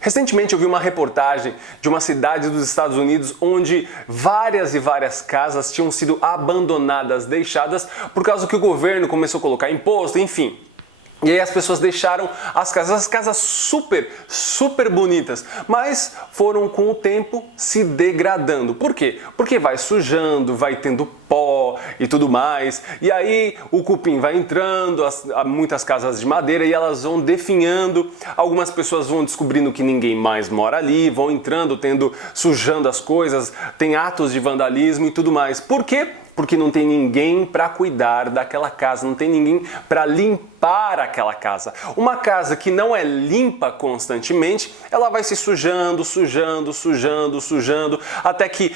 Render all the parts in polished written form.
Recentemente eu vi uma reportagem de uma cidade dos Estados Unidos onde várias e várias casas tinham sido abandonadas, deixadas por causa que o governo começou a colocar imposto, enfim. E aí as pessoas deixaram as casas super bonitas, mas foram com o tempo se degradando. Por quê? Porque vai sujando, vai tendo pó e tudo mais, e aí o cupim vai entrando, muitas casas de madeira, e elas vão definhando, algumas pessoas vão descobrindo que ninguém mais mora ali, vão entrando, sujando as coisas, tem atos de vandalismo e tudo mais. Por quê? Porque não tem ninguém para cuidar daquela casa, não tem ninguém para limpar aquela casa. Uma casa que não é limpa constantemente, ela vai se sujando, até que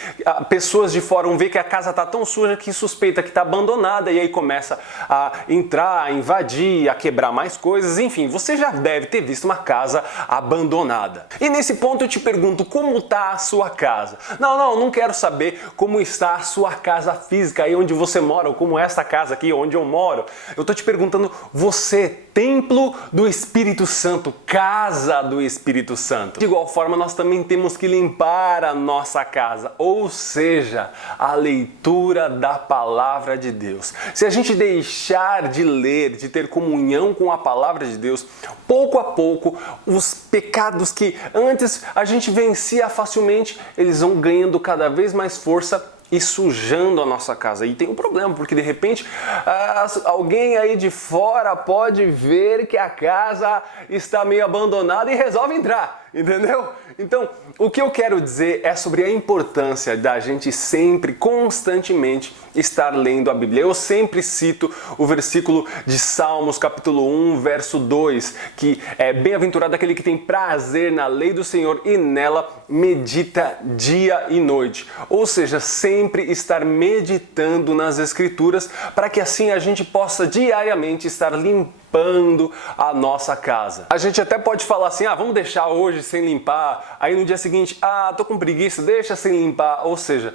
pessoas de fora vão ver que a casa está tão suja que suspeita que está abandonada, e aí começa a entrar, a invadir, a quebrar mais coisas, enfim, você já deve ter visto uma casa abandonada. E nesse ponto eu te pergunto, como está a sua casa? Não quero saber como está a sua casa física, aí onde você mora, ou como esta casa aqui onde eu moro. Eu tô te perguntando, você, templo do Espírito Santo, casa do Espírito Santo. De igual forma, nós também temos que limpar a nossa casa, ou seja, a leitura da palavra de Deus. Se a gente deixar de ler, de ter comunhão com a palavra de Deus, pouco a pouco, os pecados que antes a gente vencia facilmente, eles vão ganhando cada vez mais força e sujando a nossa casa. E tem um problema, porque de repente alguém aí de fora pode ver que a casa está meio abandonada e resolve entrar, entendeu? Então, o que eu quero dizer é sobre a importância da gente sempre, constantemente, estar lendo a Bíblia. Eu sempre cito o versículo de Salmos, capítulo 1, verso 2, que é bem-aventurado aquele que tem prazer na lei do Senhor e nela medita dia e noite. Ou seja, sempre estar meditando nas Escrituras, para que assim a gente possa diariamente estar limpando a nossa casa. A gente até pode falar assim, vamos deixar hoje sem limpar, aí no dia seguinte, tô com preguiça, deixa sem limpar, ou seja,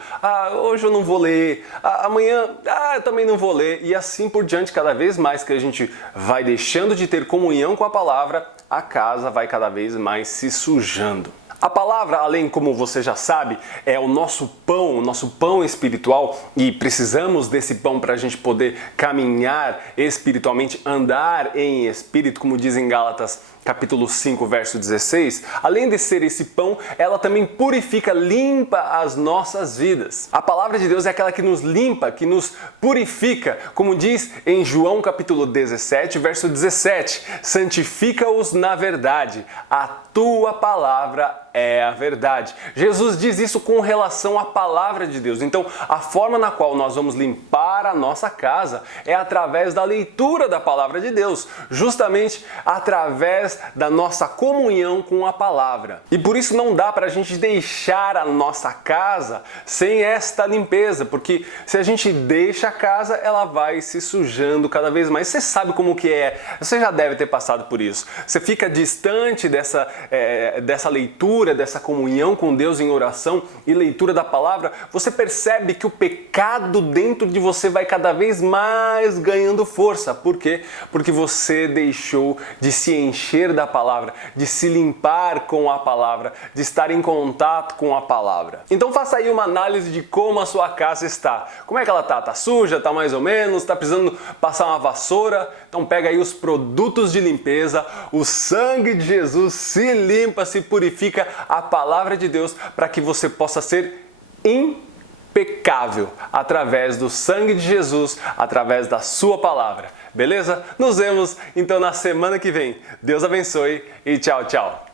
hoje eu não vou ler, amanhã, eu também não vou ler, e assim por diante. Cada vez mais que a gente vai deixando de ter comunhão com a palavra, a casa vai cada vez mais se sujando. A palavra, além, como você já sabe, é o nosso pão espiritual, e precisamos desse pão para a gente poder caminhar espiritualmente, andar em espírito, como diz em Gálatas capítulo 5, verso 16. Além de ser esse pão, ela também purifica, limpa as nossas vidas. A palavra de Deus é aquela que nos limpa, que nos purifica, como diz em João capítulo 17, verso 17. Santifica-os na verdade, a tua palavra é a verdade. Jesus diz isso com relação à palavra de Deus. Então, a forma na qual nós vamos limpar a nossa casa é através da leitura da palavra de Deus, justamente através da nossa comunhão com a palavra. E por isso não dá para a gente deixar a nossa casa sem esta limpeza, porque se a gente deixa a casa, ela vai se sujando cada vez mais. Você sabe como que é, você já deve ter passado por isso. Você fica distante dessa leitura, dessa comunhão com Deus em oração e leitura da palavra, você percebe que o pecado dentro de você vai cada vez mais ganhando força. Por quê? Porque você deixou de se encher da palavra, de se limpar com a palavra, de estar em contato com a palavra. Então faça aí uma análise de como a sua casa está. Como é que ela está? Está suja? Está mais ou menos? Está precisando passar uma vassoura? Então pega aí os produtos de limpeza, o sangue de Jesus, se limpa, se purifica, a palavra de Deus, para que você possa ser impecável através do sangue de Jesus, através da sua palavra. Beleza? Nos vemos então na semana que vem. Deus abençoe e tchau, tchau.